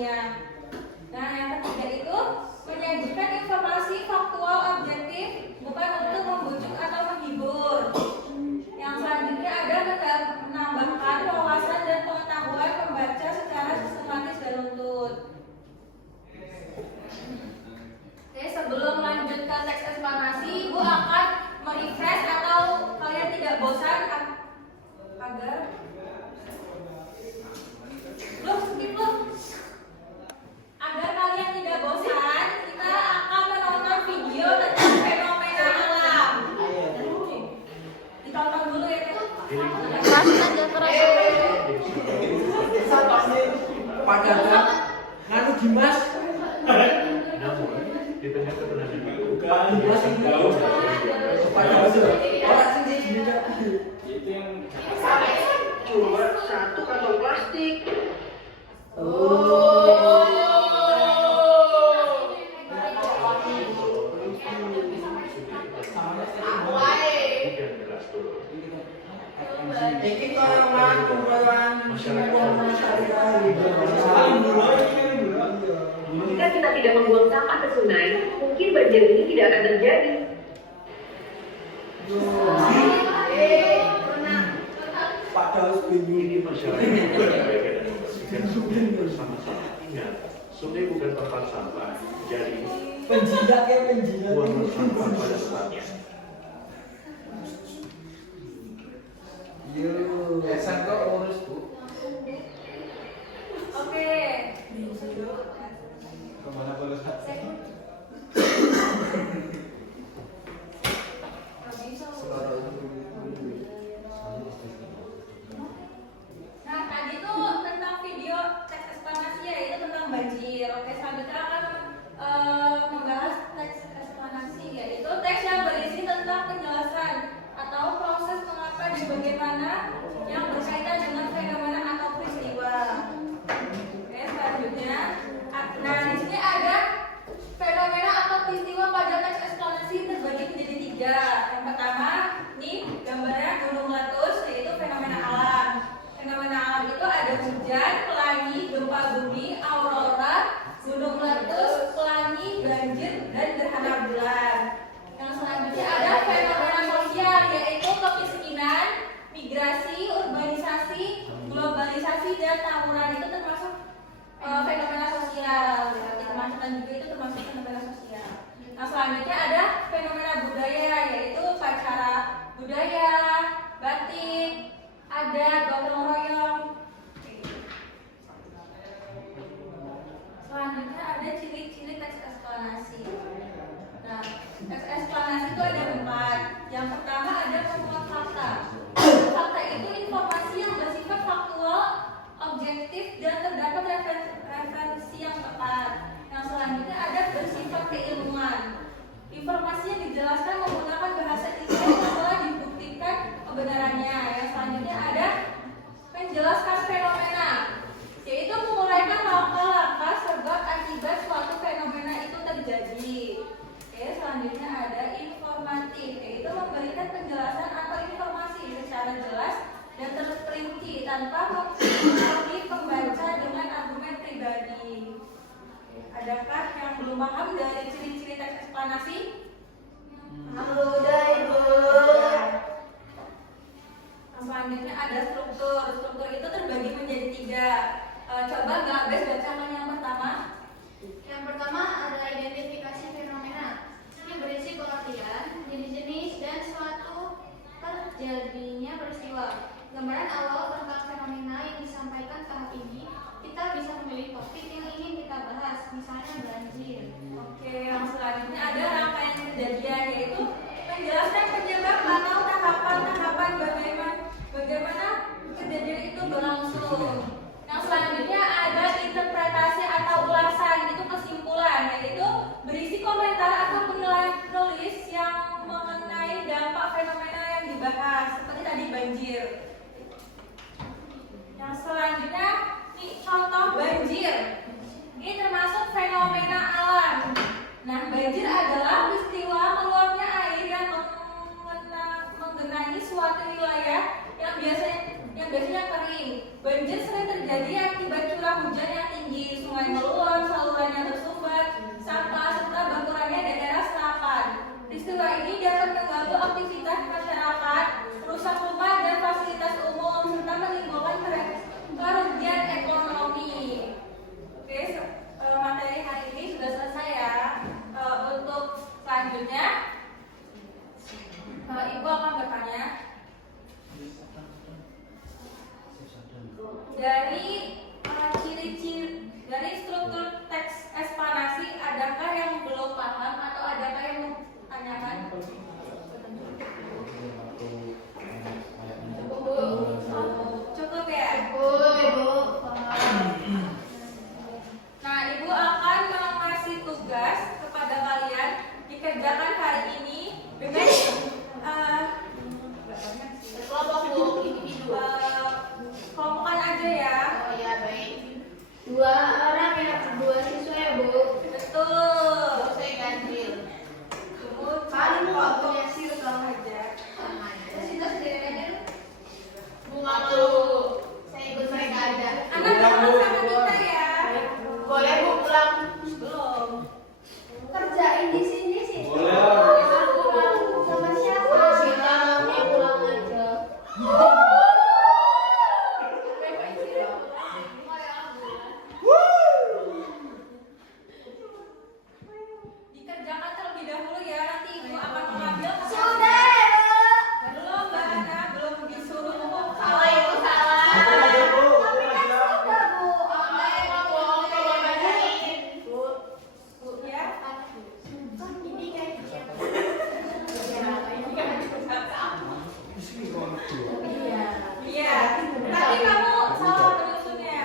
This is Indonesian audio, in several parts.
ilmiah. Nah, yang ketiga itu menyajikan informasi faktual objektif, bukan untuk membujuk atau menghibur. Yang selanjutnya ada menambahkan wawasan dan pengetahuan pembaca secara sistematis dan runtut. Oke, sebelum lanjut ke teks eksplanasi, Ibu akan merefresh atau kalian tidak bosan agar agar kalian tidak bosan, kita akan menonton video tentang fenomena alam. Ditonton dulu ya, Teh. Padahal nganu Dimas namun di tengah ketenangan itu Dimas yang jauh padahal orang sini itu yang Cuma satu kantong plastik. bukan jelas dulu. Iki orang kumpulan Jika kita tidak membuang sampah ke sungai, mungkin banjir ini tidak akan terjadi. padahal Ini masyarakat berbeda dan membersihkan sungai bersama-sama. Ingat, sungai bukan tempat sampah, jadi penjilat ya penjilat. buanglah sampah pada tempatnya. Yo, esan kok urus Bu. Oke. Kemana boleh? Nah, tadi tuh tentang video teks eksplanasi ya, itu tentang banjir. Oke, selanjutnya akan membahas teks eksplanasi, yaitu teks yang berisi tentang penjelasan atau proses mengapa dan bagaimana yang berkaitan dengan fenomena atau peristiwa. Oke, selanjutnya, nah di sini ada fenomena atau peristiwa pada teks eksplanasi terbagi menjadi 3. Yang pertama, nih gambarnya gunung meletus, yaitu fenomena alam. Fenomena alam itu ada hujan, pelangi, gempa bumi, aurora, gunung meletus, pelangi, banjir, dan gerhana bulan. Yang selanjutnya ada fenomena sosial, yaitu kemiskinan, migrasi, urbanisasi, globalisasi, dan tawuran. Itu termasuk fenomena sosial. Kemacetan juga itu termasuk fenomena sosial. Nah, selanjutnya ada fenomena budaya, yaitu upacara budaya, batik, ada gotong royong. Selanjutnya ada ciri-ciri teks eksplanasi. Nah, teks eksplanasi itu ada 4. Yang pertama ada pemuat fakta. Fakta itu informasi yang bersifat faktual, objektif, dan terdapat referensi yang tepat. Yang selanjutnya ada bersifat keilmuan. Informasi yang dijelaskan menggunakan bahasa ilmiah yang telah dibuktikan kebenarannya. Yang selanjutnya ada menjelaskan fenomena, yaitu menguraikan langkah-langkah sebab akibat suatu fenomena itu terjadi. Oke, selanjutnya ada informatif, yaitu memberikan penjelasan atau informasi secara jelas dan terperinci tanpa mempengaruhi pembaca dengan argumen pribadi. Adakah yang belum paham dari ciri-ciri teks eksplanasi? Udah Ibu. Selanjutnya ada struktur. Struktur itu terbagi menjadi 3. Coba Kak Bes bacakan yang pertama. Yang pertama ada identifikasi fenomena. Ini berisi pengertian, jenis-jenis, dan suatu terjadinya peristiwa. Gambaran awal tentang fenomena yang disampaikan tahap ini, kita bisa memilih topik yang ingin kita bahas, misalnya banjir. Oke, yang selanjutnya ada rangkaian kejadian, yaitu menjelaskan penyebab atau tahapan-tahapan bagaimana kejadian itu berlangsung. Yang selanjutnya ada interpretasi dikerjakan hari ini dengan Kelompok Bu, individu. kelompokan aja ya. Oh ya, baik. 2 orang ya, 2 siswa ya, Bu. Betul. Saya ganjil. Paling kelompoknya sih utama aja. Terus kita sendiri aja. Bu nggak mau. Saya ikut mereka aja. Anak jangan sama kita ya. Boleh Bu pulang? Belum. Kerjain di sini sih. Boleh. Kita pulang sama siapa? Kita maunya pulang aja. Dikerjakan terlebih dahulu ya. Nanti ibu akan mengambil. Sudah ya, Bu. Belum Mbak Ana, belum disuruh. Salah Ibu, salah. Apa aja, Bu? Tapi kan sudah, Bu. Bu ya. Ini kayak Iya. Tapi kamu salah penyusunnya.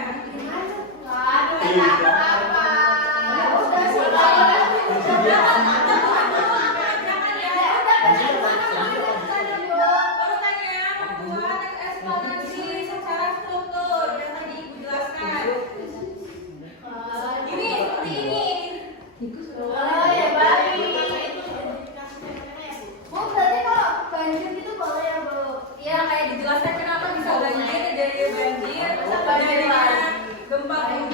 Urutannya membuat teks eksplanasi secara struktur yang tadi ibu jelaskan. Ini seperti ini. Ya kayak dijelaskan kenapa bisa banjir dari banjir, dari gempa bumi.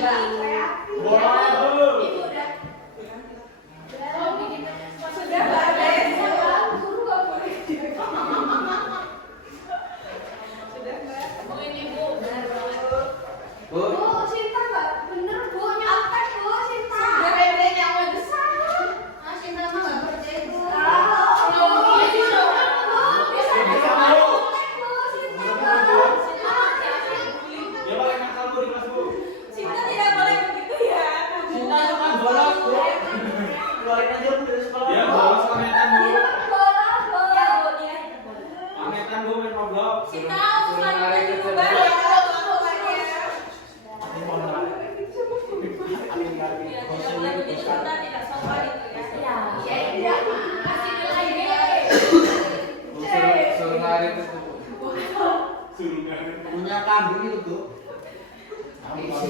Sudah Mbak Ades. Sudah Mbak. Bu. Dia paling nakal Bu di kelas Bu. Cinta tidak boleh begitu ya. Cinta cuma bolos Bu. Keluarin aja Bu dari sekolah. Dia bolos pametan Bu. Ya Bu, ya. Pametan Bu main Roblox. Cinta selanjutnya diubah ya. Ya, tidak boleh begitu, Cinta tidak sopan itu ya. Kasih nilai B. Suruh ngarin itu Bu. Punya kambing itu tuh. Kamu kalau